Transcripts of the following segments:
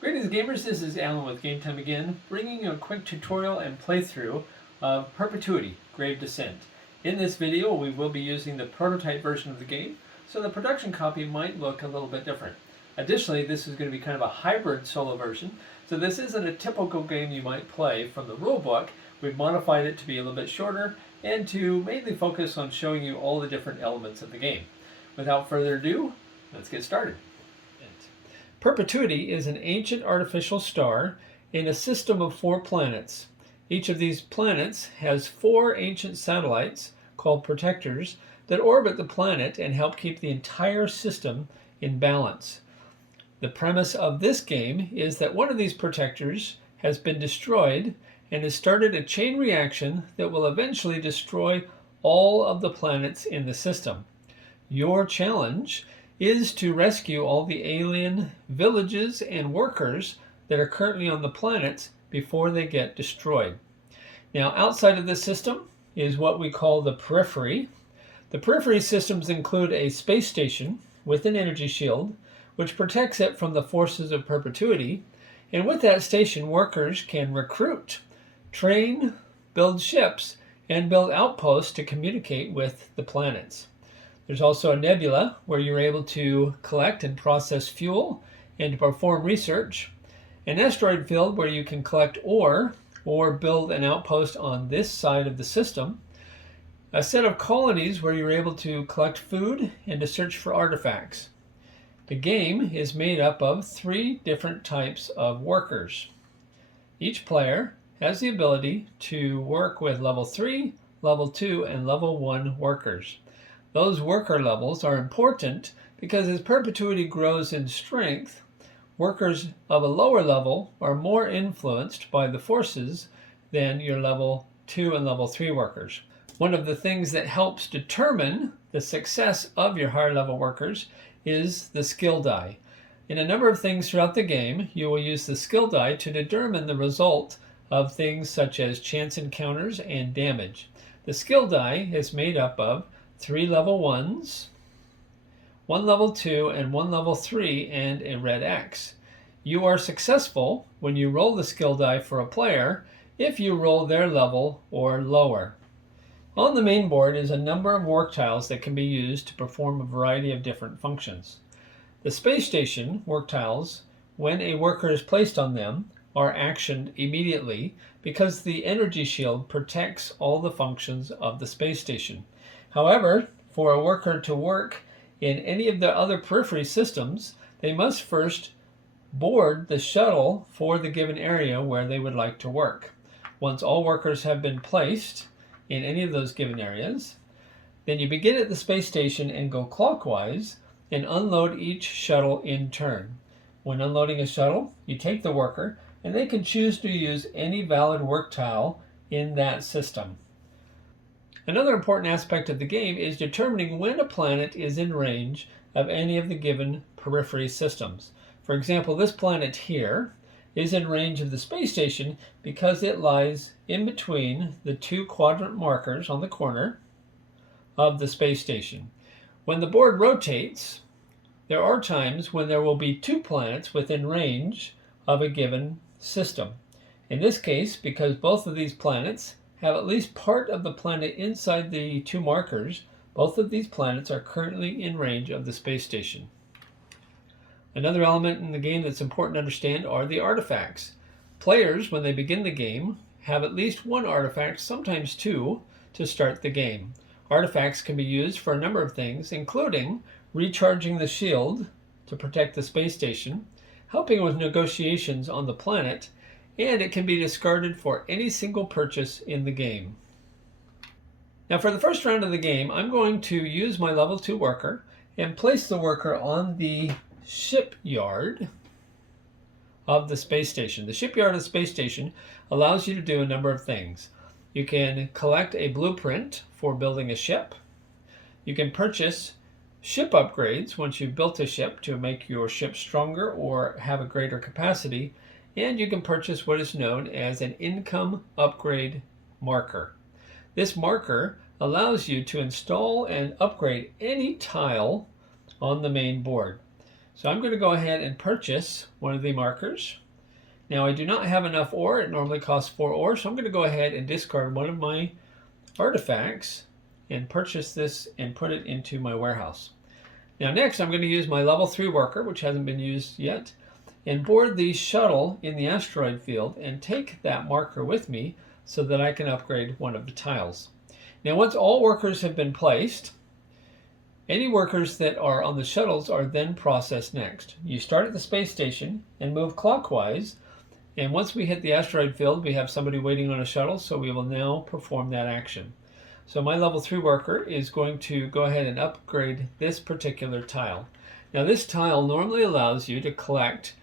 Greetings gamers, this is Alan with Gametime again, bringing you a quick tutorial and playthrough of Perpetuity, Grave Descent. In this video we will be using the prototype version of the game, so the production copy might look a little bit different. Additionally, this is going to be kind of a hybrid solo version, so this isn't a typical game you might play from the rulebook. We've modified it to be a little bit shorter and to mainly focus on showing you all the different elements of the game. Without further ado, let's get started. Perpetuity is an ancient artificial star in a system of 4 planets. Each of these planets has 4 ancient satellites called protectors that orbit the planet and help keep the entire system in balance. The premise of this game is that one of these protectors has been destroyed and has started a chain reaction that will eventually destroy all of the planets in the system. Your challenge is to rescue all the alien villages and workers that are currently on the planets before they get destroyed. Now, outside of this system is what we call the periphery. The periphery systems include a space station with an energy shield, which protects it from the forces of perpetuity. And with that station, workers can recruit, train, build ships, and build outposts to communicate with the planets. There's also a nebula where you're able to collect and process fuel and to perform research. An asteroid field where you can collect ore or build an outpost on this side of the system. A set of colonies where you're able to collect food and to search for artifacts. The game is made up of 3 different types of workers. Each player has the ability to work with level 3, level 2, and level 1 workers. Those worker levels are important because as perpetuity grows in strength, workers of a lower level are more influenced by the forces than your level 2 and level 3 workers. One of the things that helps determine the success of your higher level workers is the skill die. In a number of things throughout the game, you will use the skill die to determine the result of things such as chance encounters and damage. The skill die is made up of 3 level 1s, 1 level 2, and 1 level 3, and a red X. You are successful when you roll the skill die for a player if you roll their level or lower. On the main board is a number of work tiles that can be used to perform a variety of different functions. The space station work tiles, when a worker is placed on them, are actioned immediately because the energy shield protects all the functions of the space station. However, for a worker to work in any of the other periphery systems, they must first board the shuttle for the given area where they would like to work. Once all workers have been placed in any of those given areas, then you begin at the space station and go clockwise and unload each shuttle in turn. When unloading a shuttle, you take the worker and they can choose to use any valid work tile in that system. Another important aspect of the game is determining when a planet is in range of any of the given periphery systems. For example, this planet here is in range of the space station because it lies in between the 2 quadrant markers on the corner of the space station. When the board rotates, there are times when there will be 2 planets within range of a given system. In this case, because both of these planets have at least part of the planet inside the 2 markers, both of these planets are currently in range of the space station. Another element in the game that's important to understand are the artifacts. Players, when they begin the game, have at least 1 artifact, sometimes 2, to start the game. Artifacts can be used for a number of things, including recharging the shield to protect the space station, helping with negotiations on the planet, and it can be discarded for any single purchase in the game. Now for the first round of the game, I'm going to use my level 2 worker and place the worker on the shipyard of the space station. The shipyard of the space station allows you to do a number of things. You can collect a blueprint for building a ship. You can purchase ship upgrades once you've built a ship to make your ship stronger or have a greater capacity. And you can purchase what is known as an income upgrade marker. This marker allows you to install and upgrade any tile on the main board. So I'm going to go ahead and purchase one of the markers. Now I do not have enough ore. It normally costs 4 ore, so I'm going to go ahead and discard one of my artifacts and purchase this and put it into my warehouse. Now next I'm going to use my level 3 worker, which hasn't been used yet, and board the shuttle in the asteroid field and take that marker with me so that I can upgrade one of the tiles. Now once all workers have been placed, any workers that are on the shuttles are then processed next. You start at the space station and move clockwise, and once we hit the asteroid field, we have somebody waiting on a shuttle, so we will now perform that action. So my level 3 worker is going to go ahead and upgrade this particular tile. Now this tile normally allows you to collect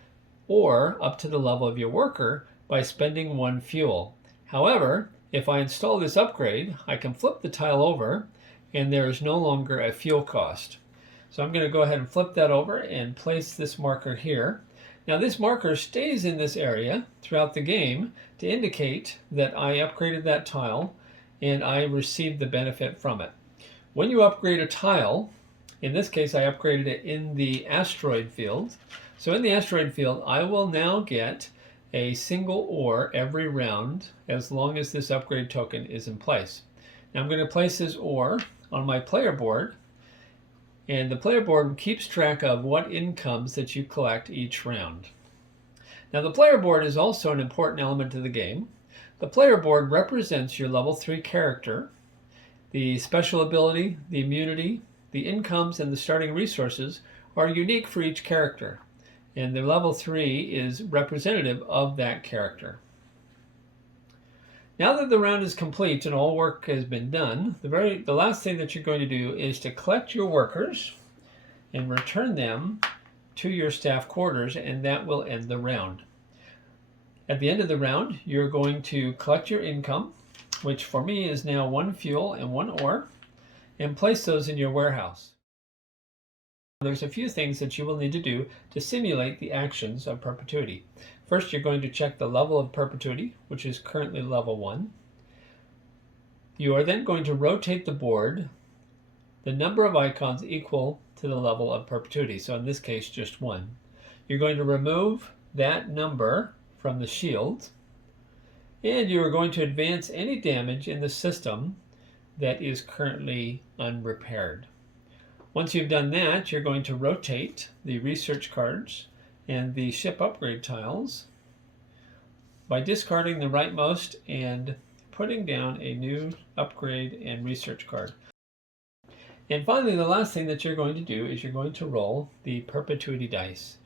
ore up to the level of your worker by spending 1 fuel. However, if I install this upgrade, I can flip the tile over and there is no longer a fuel cost. So I'm going to go ahead and flip that over and place this marker here. Now this marker stays in this area throughout the game to indicate that I upgraded that tile and I received the benefit from it. When you upgrade a tile, in this case I upgraded it in the asteroid field. So in the asteroid field I will now get a single ore every round as long as this upgrade token is in place. Now I'm going to place this ore on my player board, and the player board keeps track of what incomes that you collect each round. Now the player board is also an important element of the game. The player board represents your level 3 character. The special ability, the immunity, the incomes, and the starting resources are unique for each character, and the level 3 is representative of that character. Now that the round is complete and all work has been done, the last thing that you're going to do is to collect your workers and return them to your staff quarters, and that will end the round. At the end of the round, you're going to collect your income, which for me is now 1 fuel and 1 ore, and place those in your warehouse. There's a few things that you will need to do to simulate the actions of perpetuity. First, you're going to check the level of perpetuity, which is currently level 1. You are then going to rotate the board the number of icons equal to the level of perpetuity, so in this case just 1. You're going to remove that number from the shield, and you are going to advance any damage in the system that is currently unrepaired. Once you've done that, you're going to rotate the research cards and the ship upgrade tiles by discarding the rightmost and putting down a new upgrade and research card. And finally, the last thing that you're going to do is you're going to roll the perpetuity dice.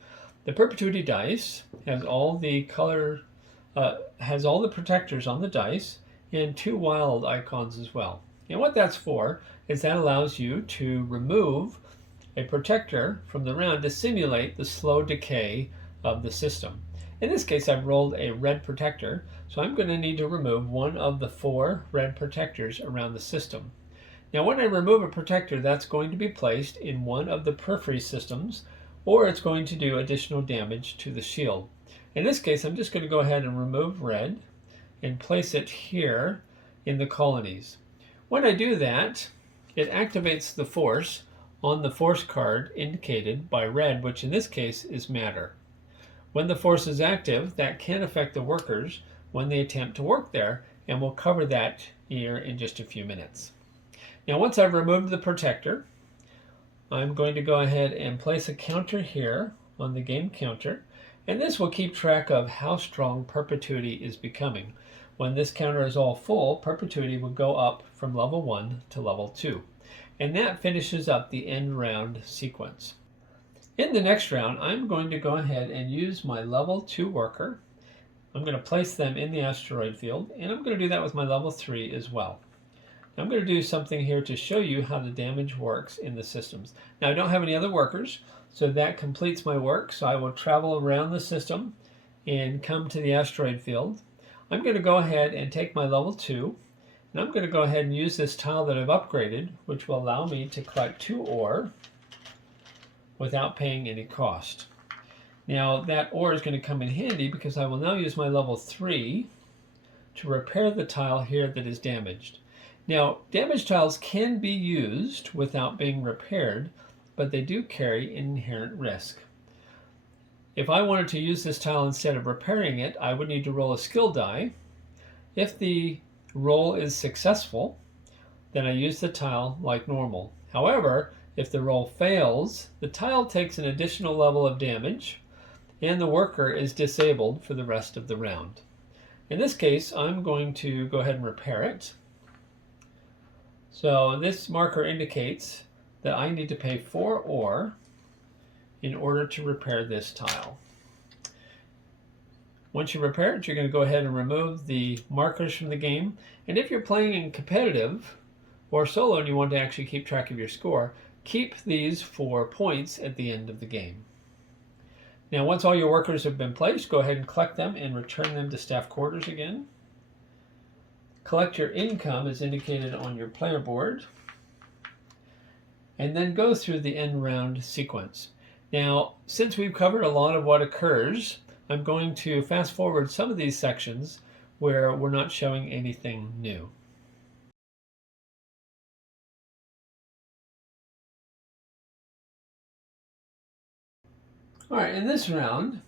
The perpetuity dice has all the protectors on the dice and 2 wild icons as well. And what that's for is that allows you to remove a protector from the round to simulate the slow decay of the system. In this case, I've rolled a red protector, so I'm going to need to remove 1 of the 4 red protectors around the system. Now when I remove a protector, that's going to be placed in one of the periphery systems, or it's going to do additional damage to the shield. In this case, I'm just going to go ahead and remove red and place it here in the colonies. When I do that, it activates the force on the force card indicated by red, which in this case is matter. When the force is active, that can affect the workers when they attempt to work there, and we'll cover that here in just a few minutes. Now once I've removed the protector, I'm going to go ahead and place a counter here on the game counter, and this will keep track of how strong perpetuity is becoming. When this counter is all full, perpetuity will go up from level 1 to level 2. And that finishes up the end round sequence. In the next round, I'm going to go ahead and use my level 2 worker. I'm going to place them in the asteroid field, and I'm going to do that with my level 3 as well. Now I'm going to do something here to show you how the damage works in the systems. Now I don't have any other workers, so that completes my work. So I will travel around the system and come to the asteroid field. I'm going to go ahead and take my level 2, and I'm going to go ahead and use this tile that I've upgraded, which will allow me to collect 2 ore without paying any cost. Now that ore is going to come in handy because I will now use my level 3 to repair the tile here that is damaged. Now damaged tiles can be used without being repaired, but they do carry inherent risk. If I wanted to use this tile instead of repairing it, I would need to roll a skill die. If the roll is successful, then I use the tile like normal. However, if the roll fails, the tile takes an additional level of damage and the worker is disabled for the rest of the round. In this case, I'm going to go ahead and repair it. So this marker indicates that I need to pay 4 ore in order to repair this tile. Once you repair it, you're going to go ahead and remove the markers from the game. And if you're playing in competitive or solo and you want to actually keep track of your score, keep these for points at the end of the game. Now, once all your workers have been placed, go ahead and collect them and return them to staff quarters again. Collect your income as indicated on your player board, and then go through the end round sequence. Now, since we've covered a lot of what occurs, I'm going to fast forward some of these sections where we're not showing anything new. All right, in this round,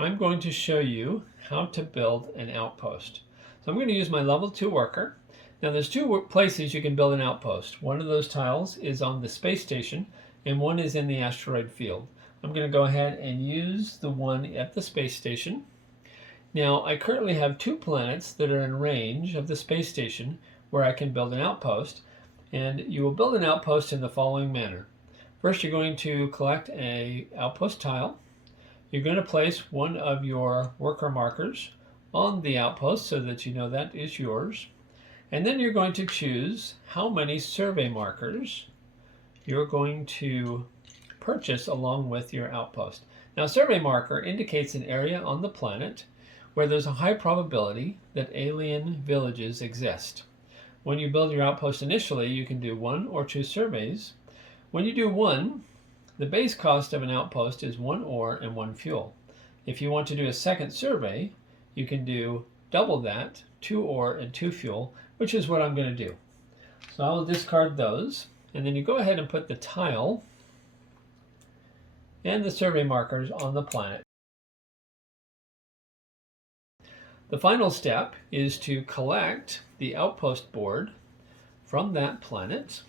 I'm going to show you how to build an outpost. So I'm going to use my level 2 worker. Now there's 2 places you can build an outpost. One of those tiles is on the space station and one is in the asteroid field. I'm going to go ahead and use the one at the space station. Now I currently have 2 planets that are in range of the space station where I can build an outpost, and you will build an outpost in the following manner. First, you're going to collect an outpost tile. You're going to place one of your worker markers on the outpost so that you know that is yours. And then you're going to choose how many survey markers you're going to purchase along with your outpost. Now, survey marker indicates an area on the planet where there's a high probability that alien villages exist. When you build your outpost initially, you can do 1 or 2 surveys. When you do 1, the base cost of an outpost is 1 ore and 1 fuel. If you want to do a second survey, you can do double that, 2 ore and 2 fuel, which is what I'm going to do. So I will discard those, and then you go ahead and put the tile and the survey markers on the planet. The final step is to collect the outpost board from that planet,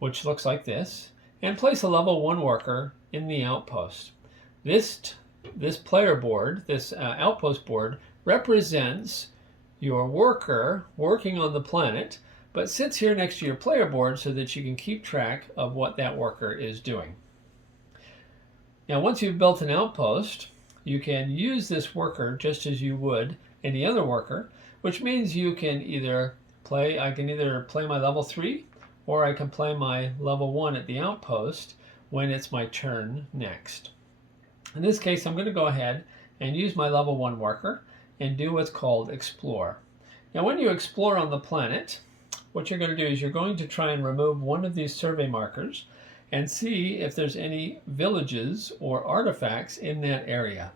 which looks like this, and place a level 1 worker in the outpost. This player board, this outpost board, represents your worker working on the planet, but sits here next to your player board so that you can keep track of what that worker is doing. Now, once you've built an outpost, you can use this worker just as you would any other worker, which means you can either play, I can either play my level 3 or I can play my level 1 at the outpost when it's my turn next. In this case, I'm going to go ahead and use my level 1 worker and do what's called explore. Now, when you explore on the planet, what you're going to do is you're going to try and remove one of these survey markers and see if there's any villages or artifacts in that area.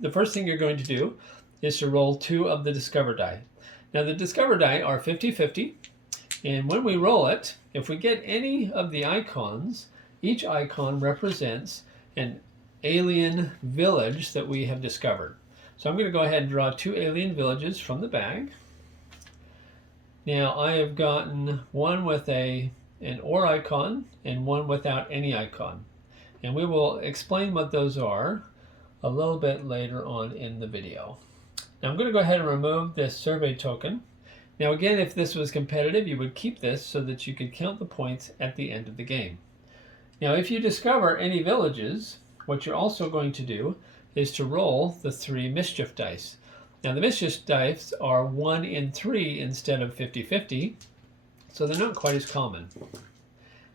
The first thing you're going to do is to roll 2 of the discover die. Now, the discover die are 50-50. And when we roll it, if we get any of the icons, each icon represents an alien village that we have discovered. So I'm going to go ahead and draw 2 alien villages from the bag. Now I have gotten one with an ore icon and one without any icon. And we will explain what those are a little bit later on in the video. Now I'm going to go ahead and remove this survey token. Now again, if this was competitive, you would keep this so that you could count the points at the end of the game. Now if you discover any villages, what you're also going to do is to roll the 3 mischief dice. Now the mischief dice are 1 in 3 instead of 50-50, so they're not quite as common.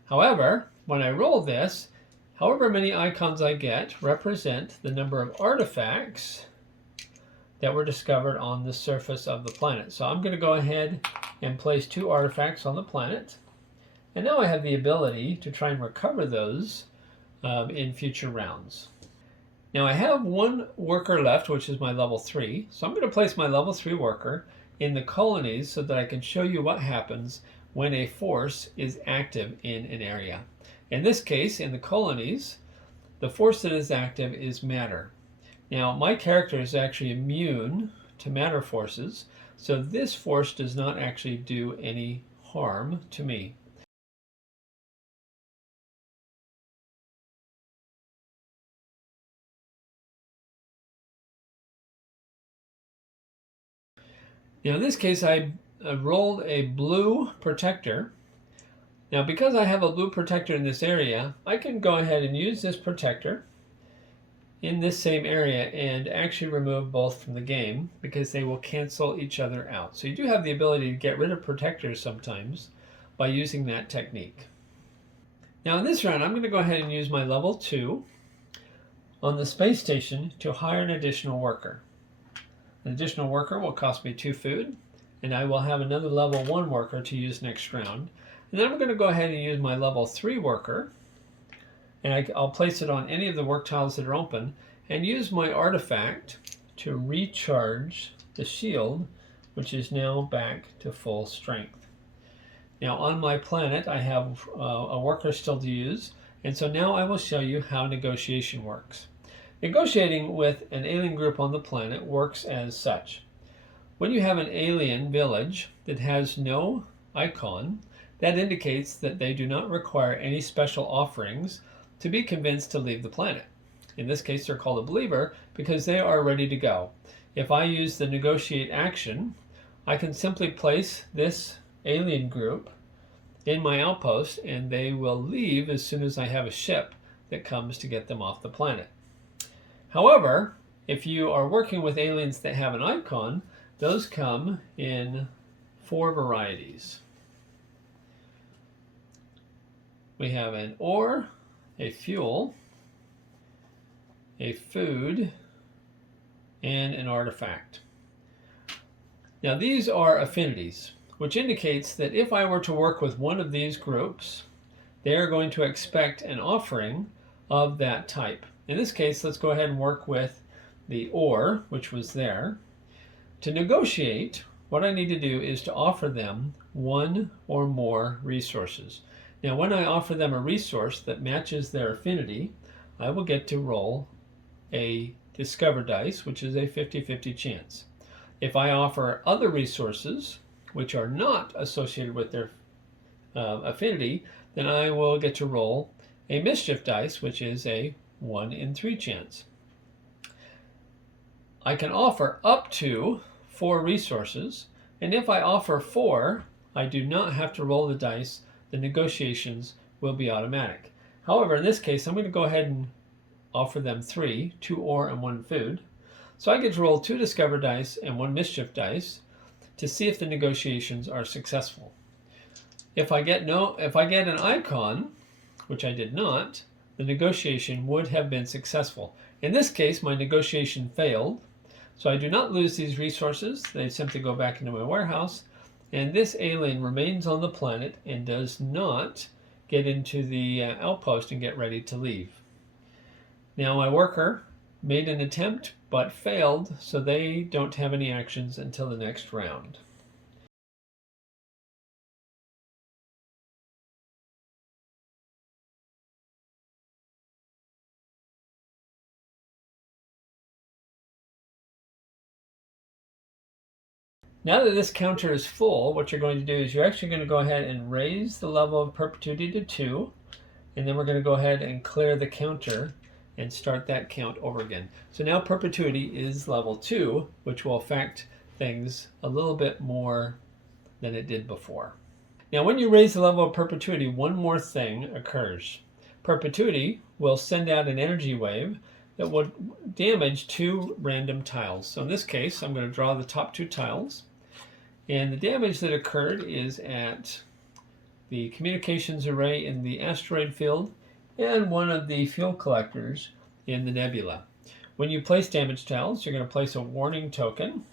However, when I roll this, however many icons I get represent the number of artifacts that were discovered on the surface of the planet. So I'm going to go ahead and place 2 artifacts on the planet. And now I have the ability to try and recover those in future rounds. Now I have 1 worker left, which is my level 3. So I'm going to place my level 3 worker in the colonies so that I can show you what happens when a force is active in an area. In this case, in the colonies, the force that is active is matter. Now, my character is actually immune to matter forces, so this force does not actually do any harm to me. Now, in this case, I rolled a blue protector. Now, because I have a blue protector in this area, I can go ahead and use this protector in this same area and actually remove both from the game because they will cancel each other out. So you do have the ability to get rid of protectors sometimes by using that technique. Now in this round, I'm going to go ahead and use my level 2 on the space station to hire an additional worker. An additional worker will cost me 2 food, and I will have another level 1 worker to use next round. And then I'm going to go ahead and use my level 3 worker, and I'll place it on any of the work tiles that are open and use my artifact to recharge the shield, which is now back to full strength. Now on my planet I have a worker still to use, and so now I will show you how negotiation works. Negotiating with an alien group on the planet works as such. When you have an alien village that has no icon, that indicates that they do not require any special offerings to be convinced to leave the planet. In this case, they're called a believer because they are ready to go. If I use the negotiate action, I can simply place this alien group in my outpost and they will leave as soon as I have a ship that comes to get them off the planet. However, if you are working with aliens that have an icon, those come in 4 varieties. We have an ore, a fuel, a food, and an artifact. Now these are affinities, which indicates that if I were to work with one of these groups, they are going to expect an offering of that type. In this case, let's go ahead and work with the ore, which was there. To negotiate, what I need to do is to offer them 1 or more resources. Now, when I offer them a resource that matches their affinity, I will get to roll a discover dice, which is a 50-50 chance. If I offer other resources, which are not associated with their affinity, then I will get to roll a mischief dice, which is a 1 in 3 chance. I can offer up to 4 resources, and if I offer 4, I do not have to roll the dice. The negotiations will be automatic. However, in this case, I'm going to go ahead and offer them 3, 2 ore and 1 food. So I get to roll 2 discover dice and 1 mischief dice to see if the negotiations are successful. If I get an icon, which I did not, the negotiation would have been successful. In this case, my negotiation failed, so I do not lose these resources. They simply go back into my warehouse. And this alien remains on the planet and does not get into the outpost and get ready to leave. Now my worker made an attempt but failed, so they don't have any actions until the next round. Now that this counter is full, what you're going to do is you're actually going to go ahead and raise the level of perpetuity to 2, and then we're going to go ahead and clear the counter and start that count over again. So now perpetuity is level 2, which will affect things a little bit more than it did before. Now when you raise the level of perpetuity, one more thing occurs. Perpetuity will send out an energy wave that will damage 2 random tiles. So in this case, I'm going to draw the top 2 tiles. And the damage that occurred is at the communications array in the asteroid field and one of the fuel collectors in the nebula. When you place damage tiles, you're going to place a warning token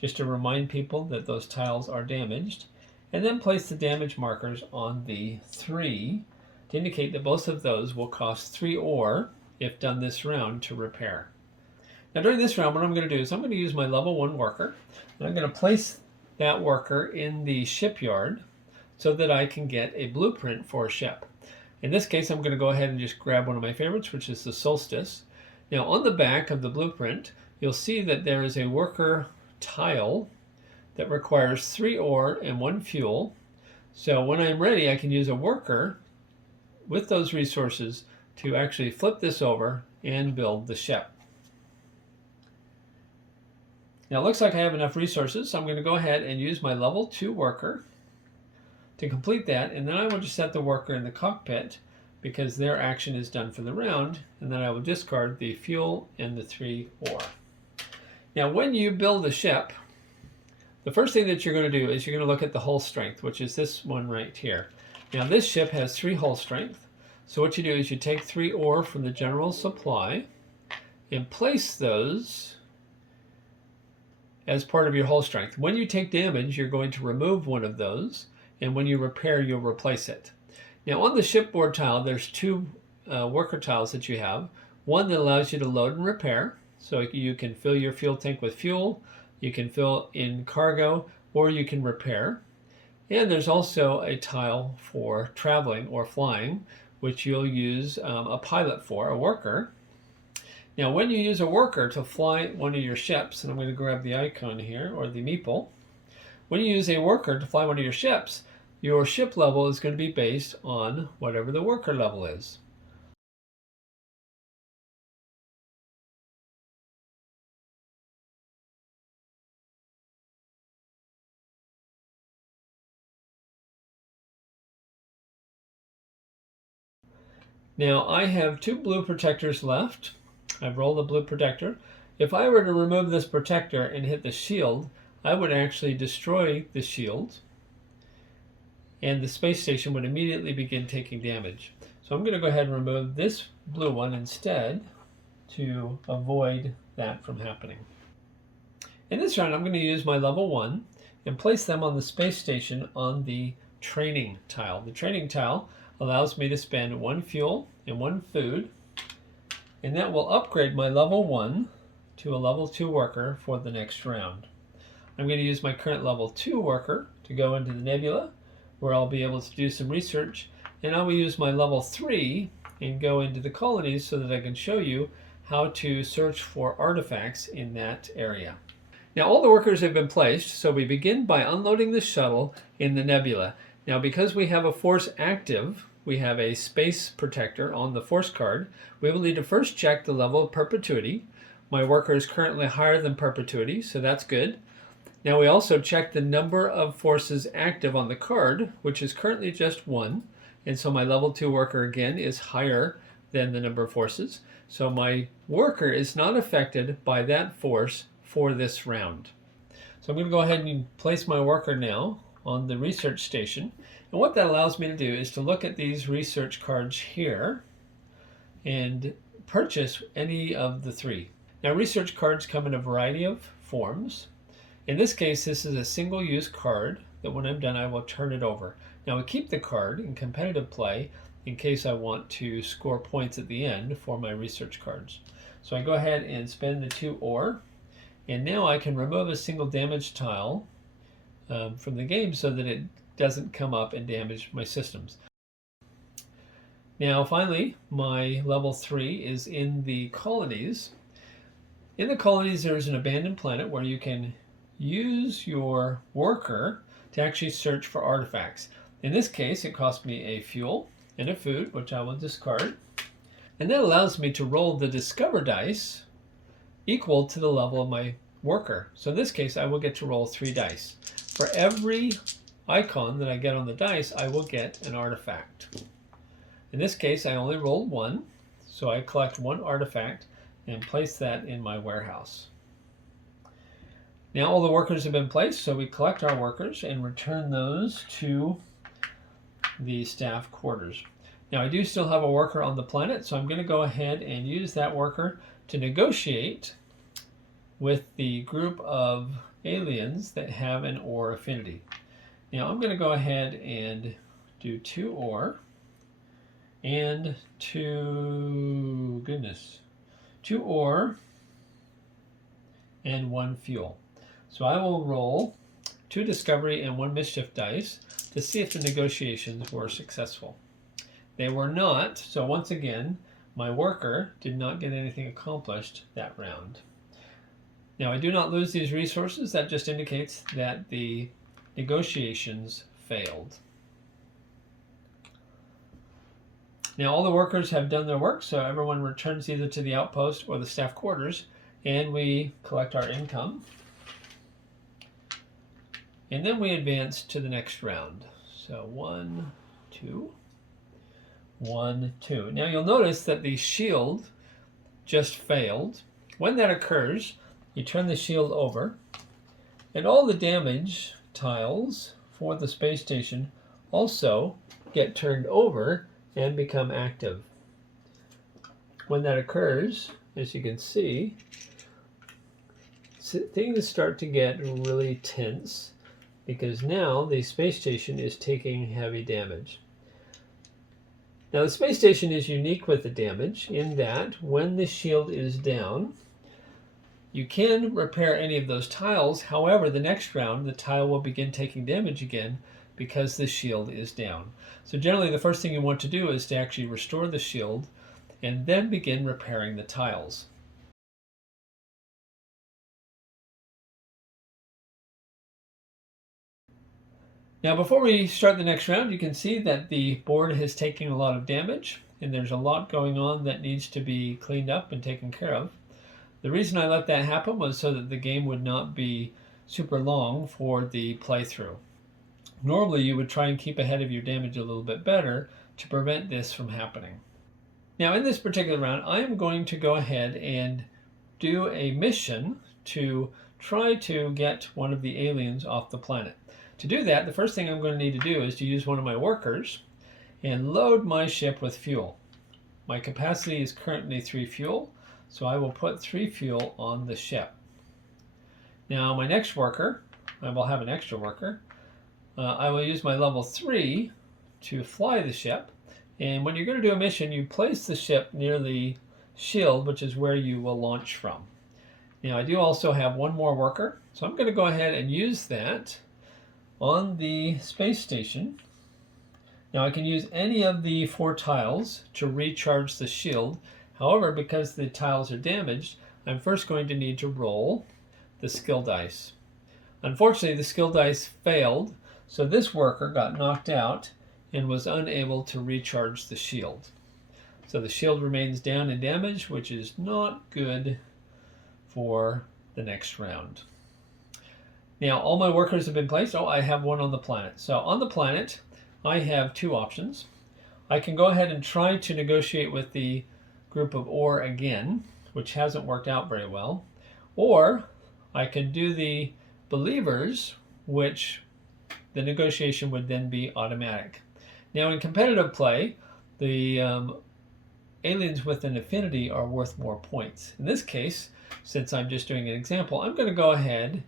just to remind people that those tiles are damaged, and then place the damage markers on the 3 to indicate that both of those will cost 3 ore if done this round to repair. Now during this round, what I'm going to do is I'm going to use my level 1 worker, and I'm going to place that worker in the shipyard so that I can get a blueprint for a ship. In this case, I'm going to go ahead and just grab one of my favorites, which is the Solstice. Now on the back of the blueprint, you'll see that there is a worker tile that requires 3 ore and 1 fuel. So when I'm ready, I can use a worker with those resources to actually flip this over and build the ship. Now it looks like I have enough resources, so I'm going to go ahead and use my level 2 worker to complete that, and then I will just set the worker in the cockpit because their action is done for the round, and then I will discard the fuel and the 3 ore. Now when you build a ship, the first thing that you're going to do is you're going to look at the hull strength, which is this one right here. Now this ship has 3 hull strength, so what you do is you take 3 ore from the general supply and place those as part of your hull strength. When you take damage, you're going to remove one of those, and when you repair, you'll replace it. Now on the shipboard tile, there's 2 worker tiles that you have. One that allows you to load and repair, so you can fill your fuel tank with fuel, you can fill in cargo, or you can repair. And there's also a tile for traveling or flying, which you'll use a pilot for, a worker. Now when you use a worker to fly one of your ships, and I'm going to grab the icon here, or the meeple, when you use a worker to fly one of your ships, your ship level is going to be based on whatever the worker level is. Now I have 2 blue protectors left. I've rolled a blue protector. If I were to remove this protector and hit the shield, I would actually destroy the shield, and the space station would immediately begin taking damage. So I'm going to go ahead and remove this blue one instead to avoid that from happening. In this round, I'm going to use my level 1 and place them on the space station on the training tile. The training tile allows me to spend 1 fuel and 1 food, and that will upgrade my level 1 to a level 2 worker for the next round. I'm going to use my current level 2 worker to go into the nebula, where I'll be able to do some research, and I will use my level 3 and go into the colonies so that I can show you how to search for artifacts in that area. Now all the workers have been placed, so we begin by unloading the shuttle in the nebula. Now because we have a force active, we have a space protector on the force card, we will need to first check the level of perpetuity. My worker is currently higher than perpetuity, so that's good. Now we also check the number of forces active on the card, which is currently just 1, and so my level 2 worker again is higher than the number of forces. So my worker is not affected by that force for this round. So I'm going to go ahead and place my worker now on the research station. And what that allows me to do is to look at these research cards here and purchase any of the 3. Now research cards come in a variety of forms. In this case, this is a single-use card that when I'm done, I will turn it over. Now I keep the card in competitive play in case I want to score points at the end for my research cards. So I go ahead and spend the 2 ore, and now I can remove a single damage tile from the game so that it doesn't come up and damage my systems. Now finally, my level 3 is in the colonies. In the colonies, there's an abandoned planet where you can use your worker to actually search for artifacts. In this case, it cost me a fuel and a food, which I will discard. And that allows me to roll the discover dice equal to the level of my worker. So in this case, I will get to roll 3 dice. For every icon that I get on the dice, I will get an artifact. In this case, I only rolled 1, so I collect 1 artifact and place that in my warehouse. Now all the workers have been placed, so we collect our workers and return those to the staff quarters. Now I do still have a worker on the planet, so I'm going to go ahead and use that worker to negotiate with the group of aliens that have an ore affinity. Now I'm going to go ahead and do 2 ore and 2 ore and 1 fuel. So I will roll 2 discovery and 1 mischief dice to see if the negotiations were successful. They were not, so once again, my worker did not get anything accomplished that round. Now I do not lose these resources, that just indicates that the negotiations failed. Now all the workers have done their work, so everyone returns either to the outpost or the staff quarters, and we collect our income. And then we advance to the next round. So 1, 2, 1, 2. Now you'll notice that the shield just failed. When that occurs, you turn the shield over, and all the damage tiles for the space station also get turned over and become active. When that occurs, as you can see, things start to get really tense because now the space station is taking heavy damage. Now the space station is unique with the damage in that when the shield is down, you can repair any of those tiles. However, the next round, the tile will begin taking damage again because the shield is down. So generally, the first thing you want to do is to actually restore the shield and then begin repairing the tiles. Now, before we start the next round, you can see that the board has taken a lot of damage, and there's a lot going on that needs to be cleaned up and taken care of. The reason I let that happen was so that the game would not be super long for the playthrough. Normally, you would try and keep ahead of your damage a little bit better to prevent this from happening. Now, in this particular round, I am going to go ahead and do a mission to try to get one of the aliens off the planet. To do that, the first thing I'm going to need to do is to use one of my workers and load my ship with fuel. My capacity is currently 3 fuel, so I will put 3 fuel on the ship. Now, my next worker, I will have an extra worker. I will use my level 3 to fly the ship. And when you're going to do a mission, you place the ship near the shield, which is where you will launch from. Now, I do also have one more worker, so I'm going to go ahead and use that on the space station. Now, I can use any of the 4 tiles to recharge the shield. However, because the tiles are damaged, I'm first going to need to roll the skill dice. Unfortunately, the skill dice failed, so this worker got knocked out and was unable to recharge the shield. So the shield remains down and damaged, which is not good for the next round. Now, all my workers have been placed. Oh, I have one on the planet. So on the planet, I have 2 options. I can go ahead and try to negotiate with the group of ore again, which hasn't worked out very well. Or I can do the believers, which the negotiation would then be automatic. Now, in competitive play, the aliens with an affinity are worth more points. In this case, since I'm just doing an example, I'm going to go ahead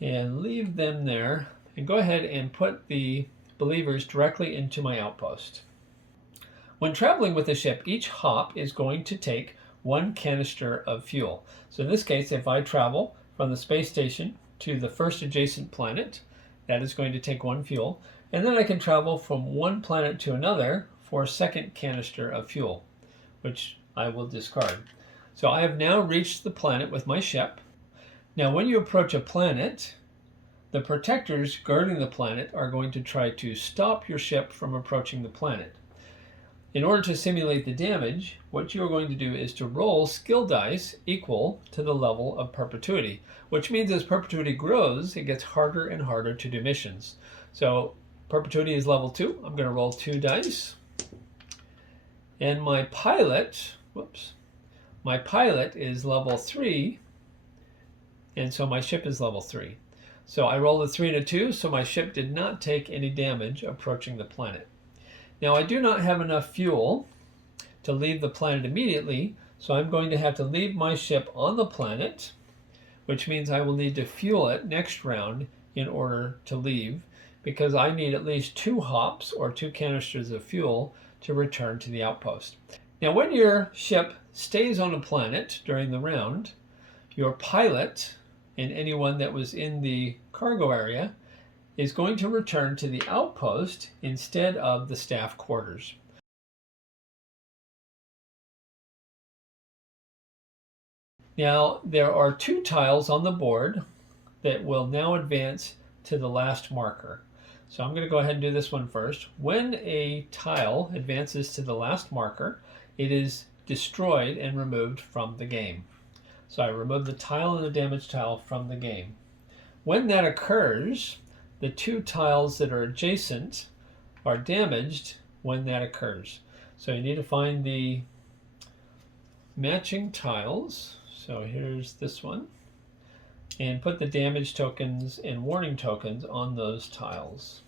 and leave them there and go ahead and put the believers directly into my outpost. When traveling with the ship, each hop is going to take 1 canister of fuel. So in this case, if I travel from the space station to the first adjacent planet, that is going to take 1 fuel. And then I can travel from one planet to another for a second canister of fuel, which I will discard. So I have now reached the planet with my ship. Now, when you approach a planet, the protectors guarding the planet are going to try to stop your ship from approaching the planet. In order to simulate the damage, what you are going to do is to roll skill dice equal to the level of perpetuity, which means as perpetuity grows, it gets harder and harder to do missions. So perpetuity is level 2. I'm going to roll 2 dice. And my pilot, my pilot is level 3, and so my ship is level 3. So I rolled a 3 and a 2, so my ship did not take any damage approaching the planet. Now, I do not have enough fuel to leave the planet immediately, so I'm going to have to leave my ship on the planet, which means I will need to fuel it next round in order to leave, because I need at least 2 hops or 2 canisters of fuel to return to the outpost. Now, when your ship stays on a planet during the round, your pilot and anyone that was in the cargo area is going to return to the outpost instead of the staff quarters. Now there are 2 tiles on the board that will now advance to the last marker. So I'm going to go ahead and do this one first. When a tile advances to the last marker, it is destroyed and removed from the game. So I remove the tile and the damaged tile from the game. When that occurs, the 2 tiles that are adjacent are damaged when that occurs. So you need to find the matching tiles. So here's this one. And put the damage tokens and warning tokens on those tiles.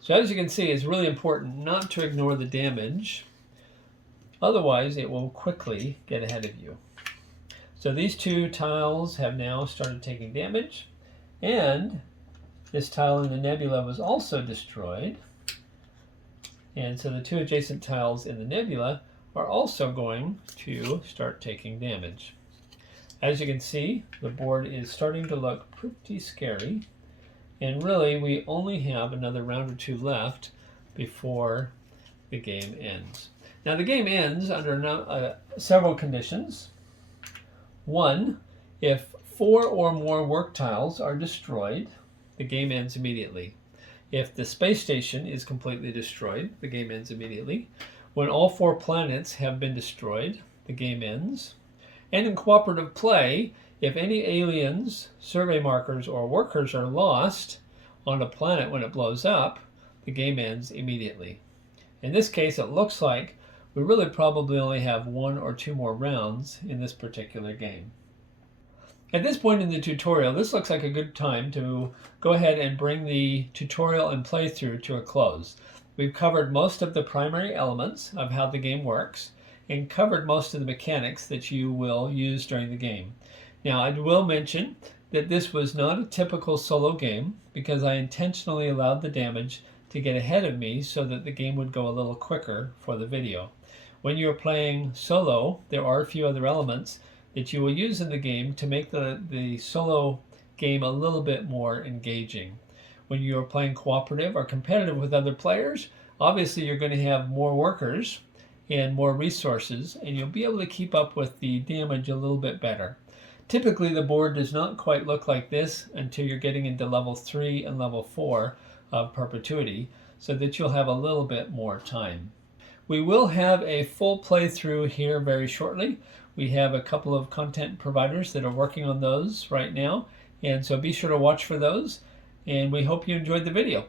So as you can see, it's really important not to ignore the damage. Otherwise, it will quickly get ahead of you. So these 2 tiles have now started taking damage, and this tile in the nebula was also destroyed. And so the 2 adjacent tiles in the nebula are also going to start taking damage. As you can see, the board is starting to look pretty scary. And really, we only have another round or 2 left before the game ends. Now, the game ends under several conditions. 1, if 4 or more work tiles are destroyed, the game ends immediately. If the space station is completely destroyed, the game ends immediately. When all 4 planets have been destroyed, the game ends. And in cooperative play, if any aliens, survey markers, or workers are lost on a planet when it blows up, the game ends immediately. In this case, it looks like we really probably only have 1 or 2 more rounds in this particular game. At this point in the tutorial, this looks like a good time to go ahead and bring the tutorial and playthrough to a close. We've covered most of the primary elements of how the game works and covered most of the mechanics that you will use during the game. Now, I will mention that this was not a typical solo game because I intentionally allowed the damage to get ahead of me so that the game would go a little quicker for the video. When you're playing solo, there are a few other elements that you will use in the game to make the solo game a little bit more engaging. When you're playing cooperative or competitive with other players, obviously you're going to have more workers and more resources, and you'll be able to keep up with the damage a little bit better. Typically, the board does not quite look like this until you're getting into level 3 and level 4 of Perpetuity, so that you'll have a little bit more time. We will have a full playthrough here very shortly. We have a couple of content providers that are working on those right now, and so be sure to watch for those, and we hope you enjoyed the video.